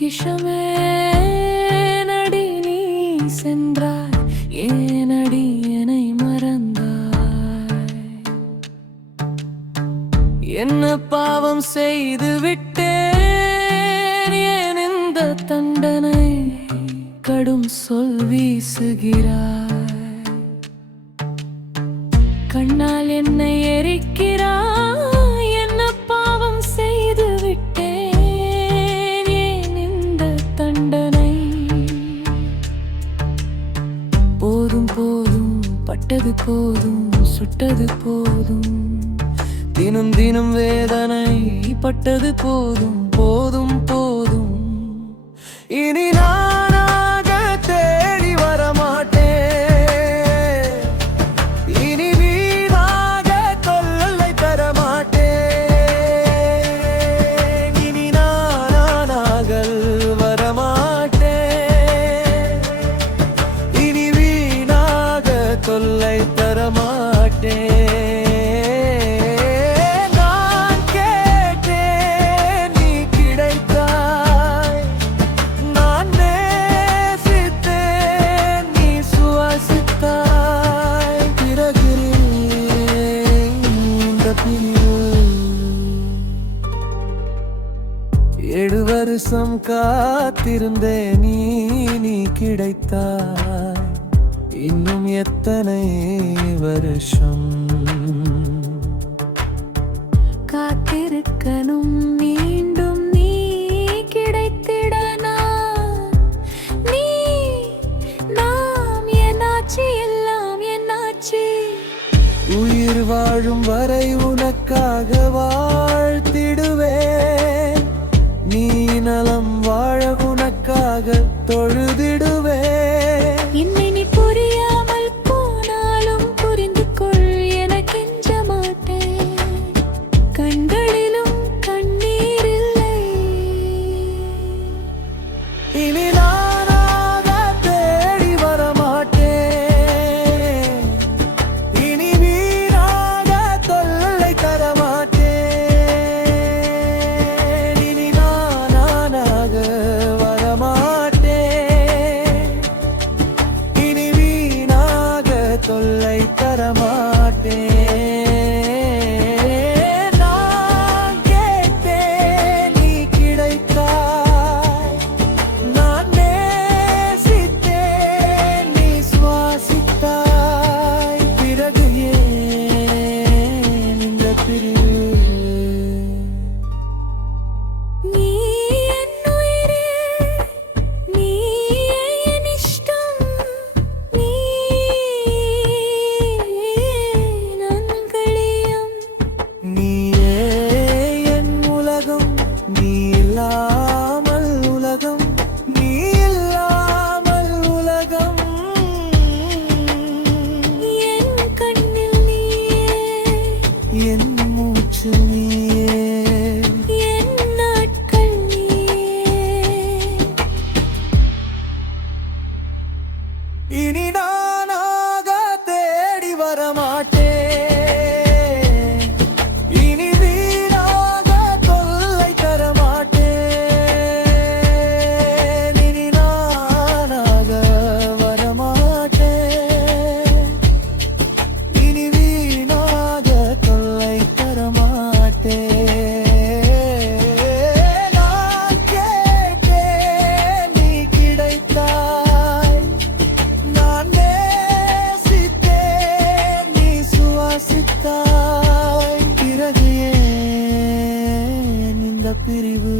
பொக்கிஷமே நடி நீ சென்றாய், ஏனடி என்னை மறந்தாய்? என்ன பாவம் செய்து விட்டேன், ஏன் இந்த தண்டனை? கடும் சொல் வீசுகிறாய், கண்ணால் என்னை எரிக்கிறாய். என்ன பாவம் செய்து விட்டேன், ஏன் இந்த தண்டனை? போதும் போதும், பட்டது போதும், சுட்டது போதும். தினம் தினம் வேதனை பட்டது போதும், போதும் போதும். இனி நானாக தேடி வரமாட்டேன், இனி வீணாக தொல்லை தரமாட்டேன். இனி நானாக வரமாட்டேன், இனி வீணாக தொல்லை தரமாட்டேன். ஏழு வருஷம் காத்திருந்தே நீ கிடைத்தாய், இன்னும் எத்தனை வருஷம் காத்திருக்கணும்? மீண்டும் நீ கிடைத்திட நாம் என்னாச்சு, எல்லாம் என்னாச்சு? உயிர் வாழும் வரை உனக்காக வாழ்த்திடுவேன், நீ நலம் வாழ உனக்காக தொழுதிடுவேன். என்னை நீ புரியாமல் போனாலும் புரிந்து கொள், என கெஞ்ச மாட்டேன். கண்களிலும் கண்ணீர் இல்லை. இனி நானாக தேடி வரமாட்டேன், இனி வீணாக தொல்லை தரமாட்டேன். இனி நானாக வரமாட்டேன், இனி வீணாக தொல்லை தரமாட்டேன். நான் கேட்டேன், நீ கிடைத்தாய். நான் நேசித்தேன், நீ சுவாசித்தாய். பிறகு ஏன் இந்த பிரிவு? நீ என் உயிரே, நீ என் இஷ்டம், நீ நன்களியம். நீயே என் உலகம், நீ இல்லாமல் உலகம், நீ இல்லாமல் உலகம். என் கண்ணில் நீயே, என் மூச்சு நீயே, என் நாட்கள் நீயே. இனி நானாக தேடி வரமாட்டேன், இனி வீணாக தொல்லை தரமாட்டேன். இனி நானாக வரமாட்டேன், இனி வீணாக தொல்லை தரமாட்டேன். நான் கேட்டேன், நீ கிடைத்தாய். நான் நேசித்தேன், நீ சுவாசித்தாய். பிறகு ஏன் இந்த பிரிவு?